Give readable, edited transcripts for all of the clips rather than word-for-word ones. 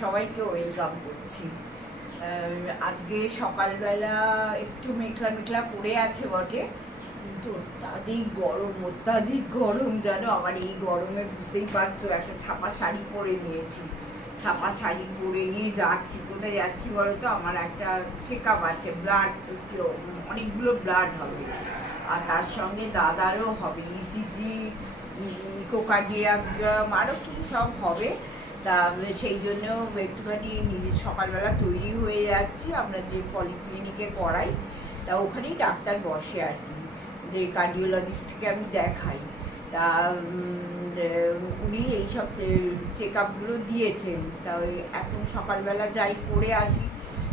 সবাইকে ওয়েলকাম করছি। আজকে সকালবেলা একটু মেঘলা মেঘলা পড়ে আছে বটে, কিন্তু অত্যাধিক গরম জানো। আমার এই গরমে বুঝতেই পারছো, একটা ছাপা শাড়ি পরে নিয়েছি। ছাপা শাড়ি পরে নিয়ে যাচ্ছি। কোথায় যাচ্ছি বলো তো? আমার একটা চেক আপ আছে, ব্লাড, অনেকগুলো ব্লাড হবে, আর তার সঙ্গে দাদারও হবে, ইসিজি, ইকোকার্ডিয়াগ্রাম, আরও কি সব হবে। তা সেই জন্য একটুখানি নিজের সকালবেলা তৈরি হয়ে যাচ্ছি। আমরা যে পলিক্লিনিকে করাই, তা ওখানেই ডাক্তার বসে আর কি, যে কার্ডিওলজিস্টকে আমি দেখাই। তা উনি এইসব চেক আপগুলো দিয়েছেন। তা ওই এখন সকালবেলা যাই করে আসি।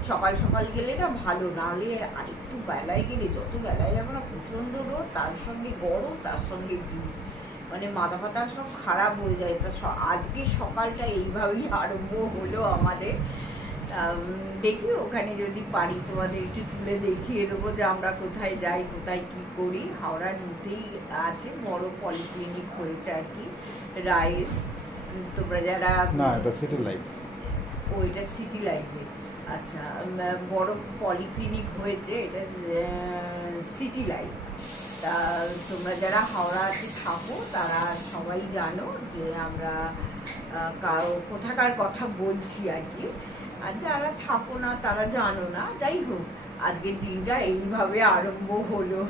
সকাল সকাল গেলে না ভালো, নাহলে আরেকটু বেলায় গেলে, যত বেলায় যাবো না প্রচণ্ড রোদ, তার সঙ্গে গরম, তার সঙ্গে ভিড়, মানে মাথা ফাথা সব খারাপ হয়ে যায়। তা আজকে সকালটা এইভাবেই আরম্ভ হলো আমাদের। দেখি ওখানে যদি পারি তোমাদের একটু তুলে দেখিয়ে দেবো যে আমরা কোথায় যাই, কোথায় কি করি। হাওড়ার মধ্যেই আছে, বড় পলিক্লিনিক হয়েছে আর কি, রাইস। তোমরা যারা, না এটা সিটি লাইফ, ওইটা সিটি লাইফে। আচ্ছা, বড় পলিক্লিনিক হয়েছে, এটা সিটি লাইফ। তা তোমরা যারা হাওড়াতে থাকো তারা সবাই জানো যে আমরা কোথাকার কথা বলছি আর কি। আর যারা থাকো না তারা জানো না, যাই হোক আজকের দিনটা এইভাবে আরম্ভ হলো।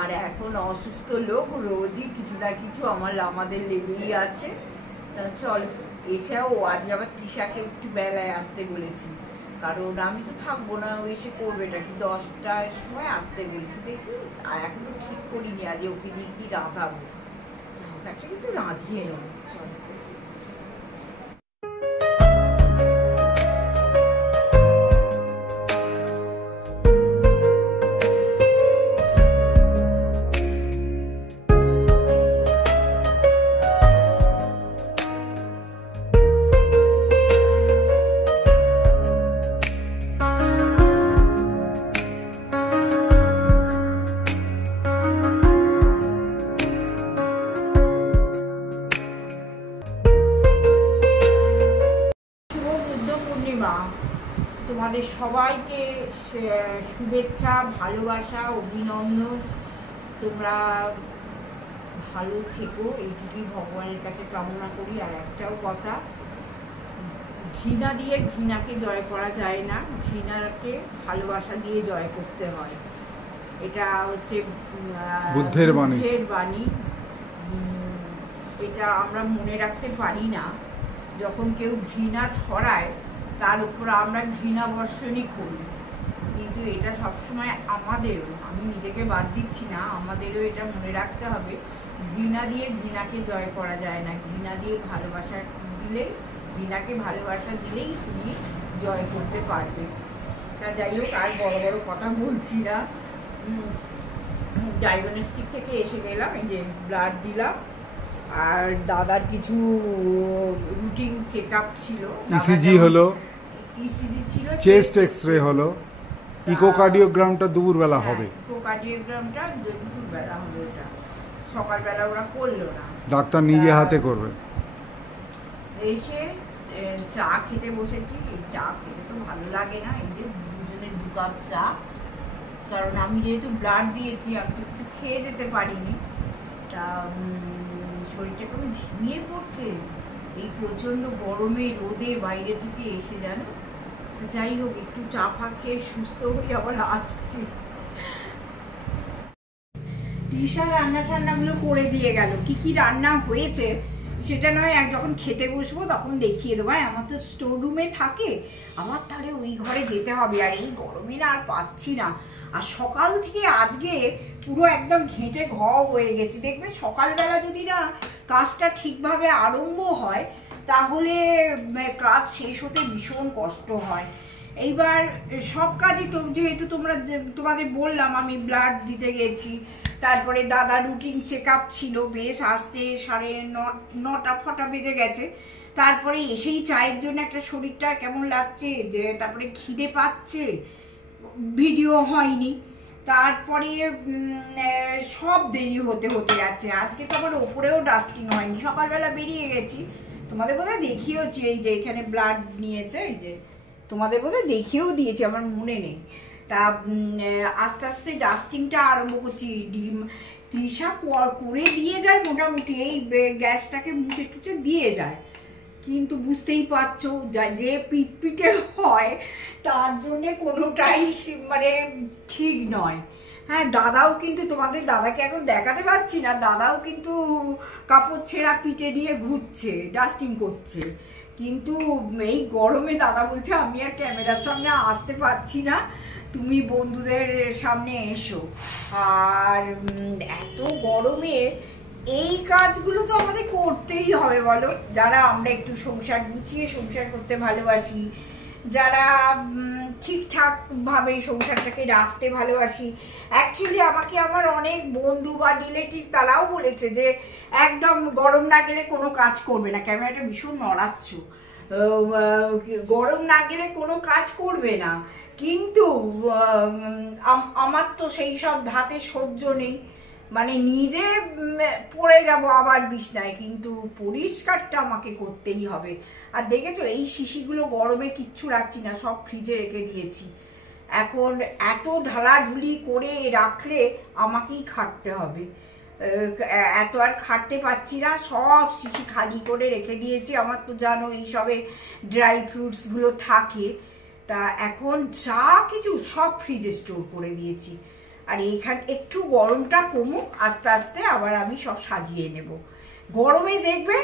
আর এখন অসুস্থ লোক রোজই কিছু না কিছু আমাদের লেগেই আছে। তা চল, এসেও আজ আবার তৃষাকে একটু বেলায় আসতে বলেছি, কারণ আমি তো থাকবো না, ও এসে করবে এটা কি, 10টার সময় আসতে বলেছি। দেখি এখনো ঠিক করিনি আজ ওকে দিয়ে কি রাঁধাবো, একটা কিছু রাঁধিয়ে নেবো। চল। তোমাদের সবাইকে শুভেচ্ছা, ভালোবাসা, অভিনন্দন। তোমরা ভালো থেকো, এইটুকুই ভগবানের কাছে কামনা করি। আর একটাও কথা, ঘৃণা দিয়ে ঘৃণাকে জয় করা যায় না, ঘৃণাকে ভালোবাসা দিয়ে জয় করতে হয়। এটা হচ্ছে বুদ্ধের বাণী। এটা আমরা মনে রাখতে পারি না। যখন কেউ ঘৃণা ছড়ায় তার উপর আমরা ঘৃণা বর্ষণই করি, কিন্তু এটা সবসময় আমাদেরও, আমি নিজেকে বাদ দিচ্ছি না, আমাদেরও এটা মনে রাখতে হবে। ঘৃণা দিয়ে ঘৃণাকে জয় করা যায় না, ঘৃণা দিয়ে ভালোবাসা দিলে, ঘৃণাকে ভালোবাসা দিলেই তুমি জয় করতে পারবে। তা যাই হোক, আর বড় বড় কথা বলছি না। ডায়াগনস্টিক থেকে এসে গেলাম, এই যে ব্লাড দিলাম, আর দাদার কিছু রুটিন চেক আপ ছিল, ইসিজি হলো, ইসিজি ছিল, চেস্ট এক্সরে হলো, ইকোকার্ডিওগ্রামটা দুপুরবেলা হবে। ইকোকার্ডিওগ্রামটা দুপুরবেলা হবে, ওটা সকালবেলা ওরা করলো না, ডাক্তার নিজে হাতে করবে। এসে চা খেতে বসেছি। চা খেতে তো ভালো লাগে না, এই যে দুজনের 2 কাপ চা, কারণ আমি যেহেতু ব্লাড দিয়েছি আমি তো কিছু খেয়ে যেতে পারিনি। তা শরীরটা কেমন ঝিমিয়ে পড়ছে এই প্রচণ্ড গরমে, রোদে বাইরে থেকে এসে, জানো। তো যাই হোক, একটু চা ফা খেয়ে সুস্থ হয়ে আবার আসছি। তৃষা রান্না টান্নাগুলো করে দিয়ে গেল, কি কি রান্না হয়েছে সেটা নয় যখন খেতে বসবো তখন দেখিয়ে দেবো। আমার তো স্টোর রুমে থাকে, আমার তাহলে ওই ঘরে যেতে হবে, আর এই গরমে না আর পাচ্ছি না। আর সকাল থেকে আজকে পুরো একদম ঘেঁটে হয়ে গেছি। দেখবে সকালবেলা যদি না কাজটা ঠিকভাবে আরম্ভ হয় তাহলে কাজ শেষ হতে ভীষণ কষ্ট হয়। এইবার সব কাজই তো, যেহেতু তোমাদের বললাম আমি ব্লাড দিতে গেছি, তারপরে দাদা রুটিন চেক আপ ছিল, বেশ আসতে 9:30 বেজে গেছে। তারপরে এসেই চায়ের জন্য একটা শরীরটা কেমন লাগছে, যে তারপরে খিদে পাচ্ছে, ভিডিও হয়নি, তারপরে সব দেরি হতে যাচ্ছে। আজকে তো আবার ওপরেও ডাস্টিং হয়নি, সকালবেলা বেরিয়ে গেছি, তোমাদের বোধহয় দেখিয়েওছি, এই যে এখানে ব্লাড নিয়েছে, এই যে তোমাদের বোধহয় দেখিয়েও দিয়েছি, আমার মনে নেই। তা আস্তে আস্তে ডাস্টিংটা আরম্ভ করছি। ডিম তৃষা করে দিয়ে যায় মোটামুটি, এই গ্যাসটাকে মুছে টুছে দিয়ে যায়, কিন্তু বুঝতেই পারছো যে পিটপিটে হয় তার জন্যে কোনোটাই মানে ঠিক নয়। হ্যাঁ, দাদাও কিন্তু, তোমাদের দাদাকে এখন দেখাতে পাচ্ছি না, দাদাও কিন্তু কাপড় ছেঁড়া পিঠে নিয়ে ঘুরছে, ডাস্টিং করছে। কিন্তু এই গরমে দাদা বলছে আমি আর ক্যামেরার সামনে আসতে পারছি না, তুমি বন্ধুদের সামনে এসো। আর এত গরমে এই কাজগুলো তো আমাদের করতেই হবে বলো, যারা আমরা একটু সংসার গুছিয়ে সংসার করতে ভালোবাসি, যারা ঠিকঠাকভাবে সংসারটাকে রাখতে ভালোবাসি। অ্যাকচুয়ালি আমাকে আমার অনেক বন্ধু বা রিলেটিভ তারাও বলেছে যে একদম গরম না গেলে কোনো কাজ করবে না, ক্যামেরাটা ভীষণ নড়াচ্ছ, গরম না গেলে কোনো কাজ করবে না। কিন্তু আমার তো সেই সব ধাতে সহ্য নেই, মানে নিজে পড়ে যাব আবার বিছনায়, কিন্তু পরিষ্কারটা আমাকে করতেই হবে। আর দেখেছো এই শিশিগুলো গরমে কিচ্ছু রাখছি না, সব ফ্রিজে রেখে দিয়েছি। এখন এত ঢালাঢুলি করে রাখলে আমাকেই খাটতে হবে, এত আর খাটতে পারছি না, সব শিশি খালি করে রেখে দিয়েছি। আমার তো জানো এইসবে ড্রাই ফ্রুটসগুলো থাকে, তা এখন যা কিছু সব ফ্রিজে স্টোর করে দিয়েছি। আর এইখান একটু গরমটা কমুক, আস্তে আস্তে আবার আমি সব সাজিয়ে নেব। গরমে দেখবে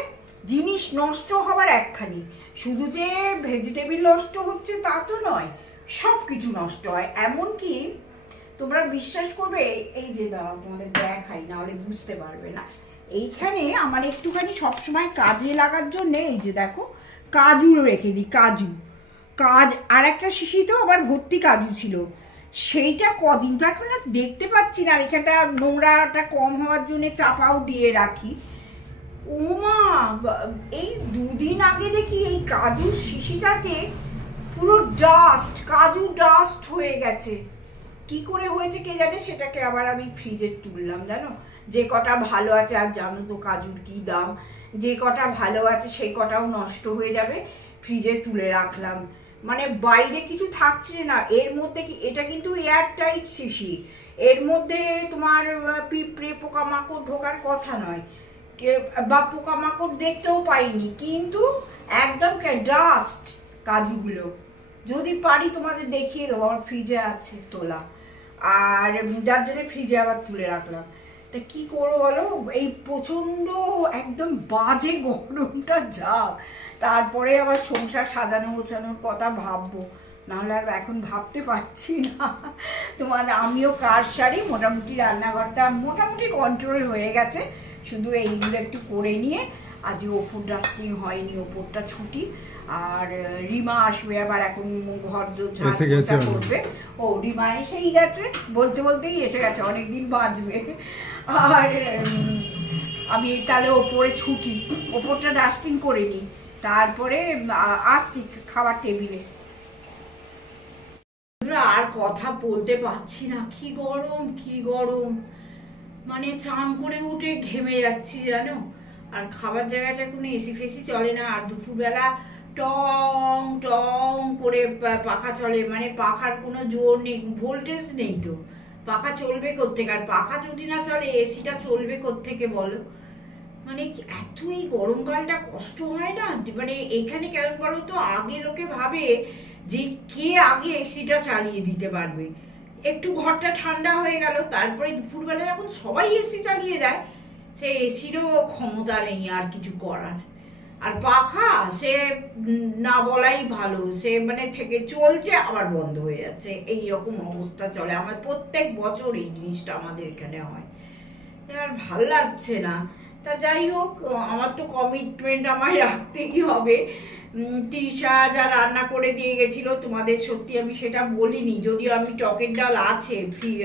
জিনিস নষ্ট হবার একখানি, শুধু যে ভেজিটেবিল নষ্ট হচ্ছে তা তো নয়, সব কিছু নষ্ট হয়। এমনকি তোমরা বিশ্বাস করবে, এই যে দাঁড়াও তোমাদের দেখাই, না হলে বুঝতে পারবে না। এইখানে আমার একটুখানি সবসময় কাজে লাগার জন্য এই যে দেখো কাজু রেখে দিই, কাজু আর একটা শিশিতেও আবার ভর্তি কাজু ছিল, সেইটা কদিন তো এখন আর দেখতে পাচ্ছি না। আর এখানটা নোংরাটা কম হওয়ার জন্য চাপাও দিয়ে রাখি। ওমা, এই দুদিন আগে দেখি এই কাজুর শিশিটাতে পুরো ডাস্ট, কাজু ডাস্ট হয়ে গেছে। কি করে হয়েছে কে জানে, সেটাকে আবার আমি ফ্রিজে তুললাম জানো। যে কটা ভালো আছে, আর জানো তো কাজুর কি দাম, যে কটা ভালো আছে সেই কটাও নষ্ট হয়ে যাবে, ফ্রিজে তুলে রাখলাম। মানে বাইরে কিছু থাকছে না এর মধ্যে, কি এটা কিন্তু এয়ার টাইট শিশি, এর মধ্যে তোমার পিঁপড়ে পোকামাকড় ঢোকার কথা নয়, বা পোকামাকড় দেখতেও পাইনি, কিন্তু একদম ডাস্ট কাজুগুলো। যদি পারি তোমাদের দেখিয়ে দেবো, আমার ফ্রিজে আছে তোলা, আর যার জন্য ফ্রিজে আবার তুলে রাখলাম। তা কি করবো বলো, এই প্রচন্ড একদম বাজে গরমটা যাক, তারপরে আবার সংসার সাজানো গোছানোর কথা ভাববো, নাহলে আর এখন ভাবতে পারছি না। তোমাদের আমিও কাজ সারি, মোটামুটি রান্নাঘরটা মোটামুটি কন্ট্রোল হয়ে গেছে, শুধু এইগুলো একটু করে নিয়ে, আজকে ওপর ডাস্টিং হয়নি, ওপরটা ছুটি। আর রিমা আসবে আবার, এখন ঘর ঝাড় করবে। ও রিমা এসেই গেছে, বলতে বলতেই এসে গেছে, অনেকদিন বাঁচবে। আর আমি তাহলে ওপরে ছুটি, ওপরটা ডাস্টিং করে নিই, তারপরে আসছি খাবার টেবিলে। আর কথা বলতে পারছি না, কি গরম কি গরম, মানে চান করে উঠে ঘেমে যাচ্ছি জানো। আর খাবার জায়গাটা কোনো এসি ফেসি চলে না, আর দুপুরবেলা টং টং করে পাখা চলে, মানে পাখার কোনো জোর নেই, ভোল্টেজ নেই, তো পাখা চলবে কোত্থেকে? আর পাখা যদি না চলে এসিটা চলবে কোত্থেকে বলো? মানে এতই গরমকালটা কষ্ট হয় না, মানে এখানে কেমন বলো তো, আগে লোকে ভাবে যে কে আগে এসিটা চালিয়ে দিতে পারবে, একটু ঘরটা ঠান্ডা হয়ে গেল, তারপরে দুপুরবেলা যখন সবাই এসি চালিয়ে দেয়, সে এসিরও ক্ষমতা নেই আর কিছু করার। আর পাখা সে না বলাই ভালো, সে মানে থেকে চলছে আবার বন্ধ হয়ে যাচ্ছে, এইরকম অবস্থা চলে। আমার প্রত্যেক বছর এই জিনিসটা আমাদের এখানে হয়, আর ভাল লাগছে না। তা যাই হোক, আমার তো কমিটমেন্ট আমায় রাখতেই হবে। তৃষা যা রান্না করে দিয়ে গেছিল তোমাদের, সত্যি আমি সেটা বলিনি, যদিও আমি টকের ডাল আছে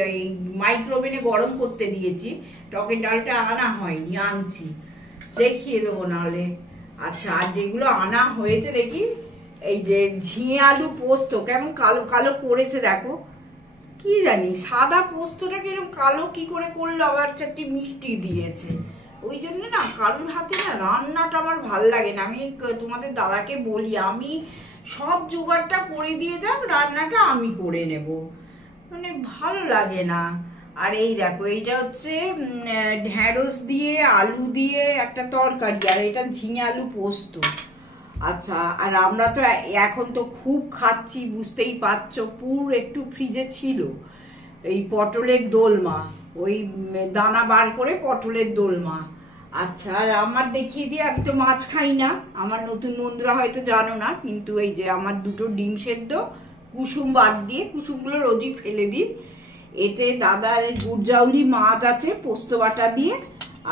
এই মাইক্রোওভেনে গরম করতে দিয়েছি, টকের ডালটা আনা হয়নি, আনছি, দেখিয়ে দেবো নাহলে। আচ্ছা, আর যেগুলো আনা হয়েছে দেখি, এই যে ঝিঙে আলু পোস্ত, কেমন কালো কালো করেছে দেখো, কি জানি সাদা পোস্তটা কিরকম কালো কি করে করলো, আবার চারটি মিষ্টি দিয়েছে, ওই জন্য না কারোর হাতে না রান্নাটা আমার ভাল লাগে না। আমি তোমাদের দাদাকে বলি আমি সব জোগাড়টা করে দিয়ে যাক, রান্নাটা আমি করে নেব, মানে ভালো লাগে না। আর এই দেখো এইটা হচ্ছে ঢ্যাঁড়স দিয়ে আলু দিয়ে একটা তরকারি, আর এটা ঝিঙে আলু পোস্ত। আচ্ছা, আর আমরা তো এখন তো খুব খাচ্ছি, বুঝতেই পারছো। পুরো একটু ফ্রিজে ছিল এই পটলের দোলমা, ওই দানা বার করে পটলের দোলমা। আচ্ছা, আর আমার দেখিয়ে দিয়ে, আমি তো মাছ খাই না, আমার নতুন বন্ধুরা হয়তো জানো না, কিন্তু এই যে আমার দুটো ডিম সেদ্ধ কুসুম বাদ দিয়ে, কুসুমগুলো রোজই ফেলে দিই। এতে দাদার গুড়জাউলি মাছ আছে পোস্ত বাটা দিয়ে,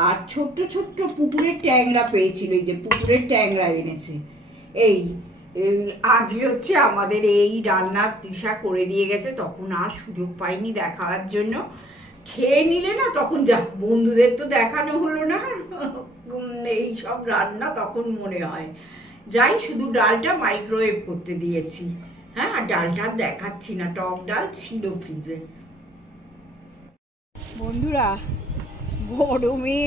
আর ছোট্ট ছোট্ট পুকুরের ট্যাংরা পেয়েছিল, এই যে পুকুরের ট্যাংরা এনেছে। এই আজকে হচ্ছে আমাদের এই রান্নার তৃষা করে দিয়ে গেছে, তখন আর সুযোগ পাইনি দেখার জন্য। খেয়ে নিলে না তখন যা বন্ধুদের তো দেখানো হলো না এই সব রান্না, তখন মনে হয় যাই, শুধু ডালটা মাইক্রোওয়েভ করতে দিয়েছি। হ্যাঁ, আর ডালটা দেখাচ্ছি না, টক ডাল ছিল ফ্রিজে। বন্ধুরা গরমে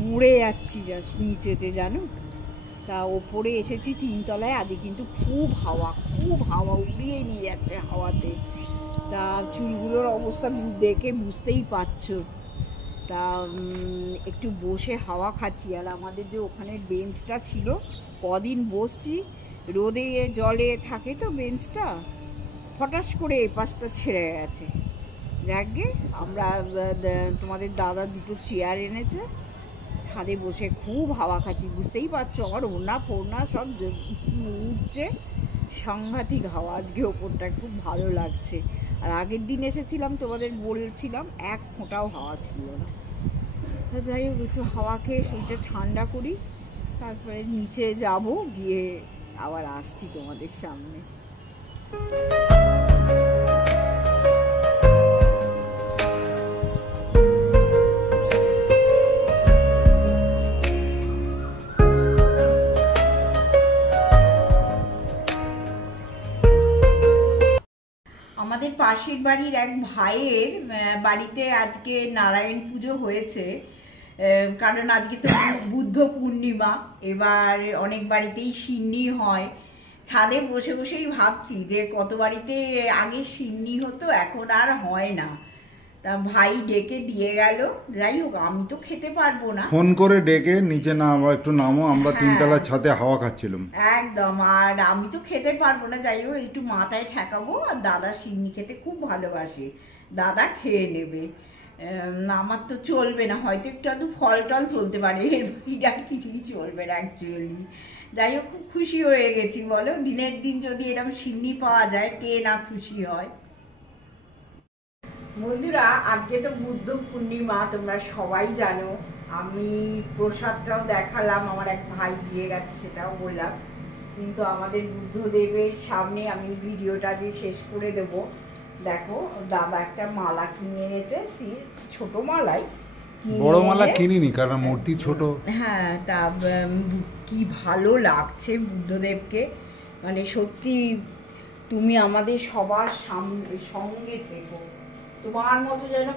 মরে যাচ্ছি জাস্ট নিচেতে, জানো। তা ওপরে এসেছি তিনতলায়, আজকে কিন্তু খুব হাওয়া উড়িয়ে নিয়ে যাচ্ছে হাওয়াতে। তা চুলগুলোর অবস্থা দেখে বুঝতেই পারছো। তা একটু বসে হাওয়া খাচ্ছি। আর আমাদের যে ওখানে বেঞ্চটা ছিল, কদিন বসছি, রোদে জলে থাকে তো বেঞ্চটা, ফটাস করে এই পাশটা ছেড়ে গেছে। যাকে আমরা তোমাদের দাদা দুটো চেয়ার এনেছে, ছাদে বসে খুব হাওয়া খাচ্ছি, বুঝতেই পারছো। আর ওনা ফোনা সব উঠছে, সাংঘাতিক হাওয়া আজকে ওপরটা, খুব ভালো লাগছে। আর আগের দিন এসেছিলাম, তোমাদের বলছিলাম এক ফোঁটাও হাওয়া ছিল না। যাই হোক, একটু হাওয়া খেয়ে শরীরটা ঠান্ডা করি, তারপরে নিচে যাব, গিয়ে আবার আসছি তোমাদের সামনে। আমাদের পাশের বাড়ির এক ভাইয়ের বাড়িতে আজকে নারায়ণ পুজো হয়েছে, কারণ আজকে তো বুদ্ধ পূর্ণিমা। এবার অনেক বাড়িতেই সিন্নি হয়। ছাদে বসে বসেই ভাবছি যে কত বাড়িতে আগে সিন্নি হতো, এখন আর হয় না। তা ভাই ডেকে দিয়ে গেল। যাই হোক, আমি তো খেতে পারবো না, ফোন করে ডেকে নিচে একটু নামো, আমরা তিনতলার ছাদে হাওয়া খাচ্ছিলাম একদম। আর আমি তো খেতে পারবো না, যাই হোক একটু মাথায় ঠেকাবো। আর দাদা সিন্নি খেতে খুব ভালোবাসে, দাদা খেয়ে নেবে, আমার তো চলবে না। হয়তো একটু আধটু ফল টল চলতে পারে, এর বাইরে আর কিছুই চলবে না অ্যাকচুয়ালি। যাই হোক, খুব খুশি হয়ে গেছি বলো, দিনের দিন যদি এরকম সিন্নি পাওয়া যায়, কে না খুশি হয়। বন্ধুরা আজকে তো বুদ্ধ পূর্ণিমা, তোমরা সবাই জানো। আমি প্রসাদটাও দেখালাম, আমার এক ভাই দিয়ে গেছে, সেটাও বললাম। কিন্তু আমাদের বুদ্ধদেবের সামনে আমি ভিডিওটা দিয়ে শেষ করে দেব। দেখো, দাদা একটা মালা কিনে এনেছে, ছোট মালাই, বড় মালা কিনিনি কারণ মূর্তি ছোট। হ্যাঁ, তা কি ভালো লাগছে বুদ্ধদেবকে, মানে সত্যি তুমি আমাদের সবার সঙ্গে থেকো, তোমার মতো যেন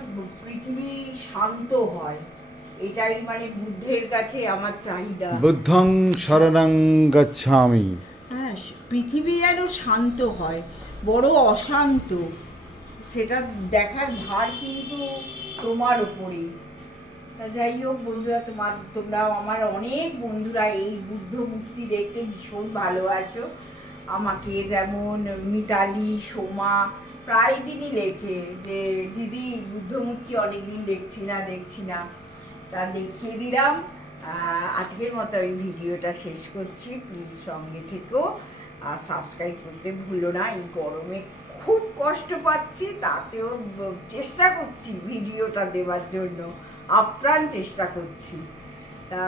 পৃথিবী শান্ত হয়, এটাই মানে বুদ্ধের কাছে আমার চাহিদা। বুদ্ধং শরণং গচ্ছামি। হ্যাঁ, পৃথিবী যেন শান্ত হয়, বড় অশান্ত, সেটা দেখার ভার কিন্তু তোমার ওপরেই। তা যাই হোক বন্ধুরা, তোমরাও আমার অনেক বন্ধুরা এই বুদ্ধ মূর্তি দেখতে ভীষণ ভালোবাসো আমাকে। যেমন মিতালি, সোমা প্রায় দিনই লেখে যে দিদি বুদ্ধ মূর্তি অনেকদিন দেখছি না। তা দেখিয়ে দিলাম। আজকের মতো এই ভিডিওটা শেষ করছি। প্লিজ সঙ্গে থেকো, আর সাবস্ক্রাইব করতে ভুলো না। এই গরমে খুব কষ্ট পাচ্ছি, তাতেও চেষ্টা করছি ভিডিওটা দেওয়ার জন্য, আপ্রাণ চেষ্টা করছি। তা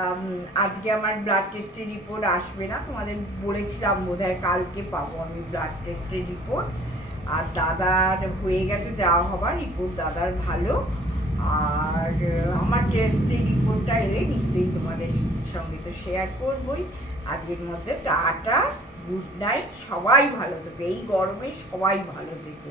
আজকে আমার ব্লাড টেস্টের রিপোর্ট আসবে না, তোমাদের বলেছিলাম বোধহয় কালকে পাবো আমি ব্লাড টেস্টের রিপোর্ট। আর দাদার হয়ে গেছে যাওয়া হবার রিপোর্ট, দাদার ভালো। আর আমার টেস্টের রিপোর্টটা এলে নিশ্চয়ই তোমাদের সঙ্গে তো শেয়ার করবই। আজকের মধ্যে টাটা, গুড নাইট, সবাই ভালো থেকো, এই গরমে সবাই ভালো থেকো।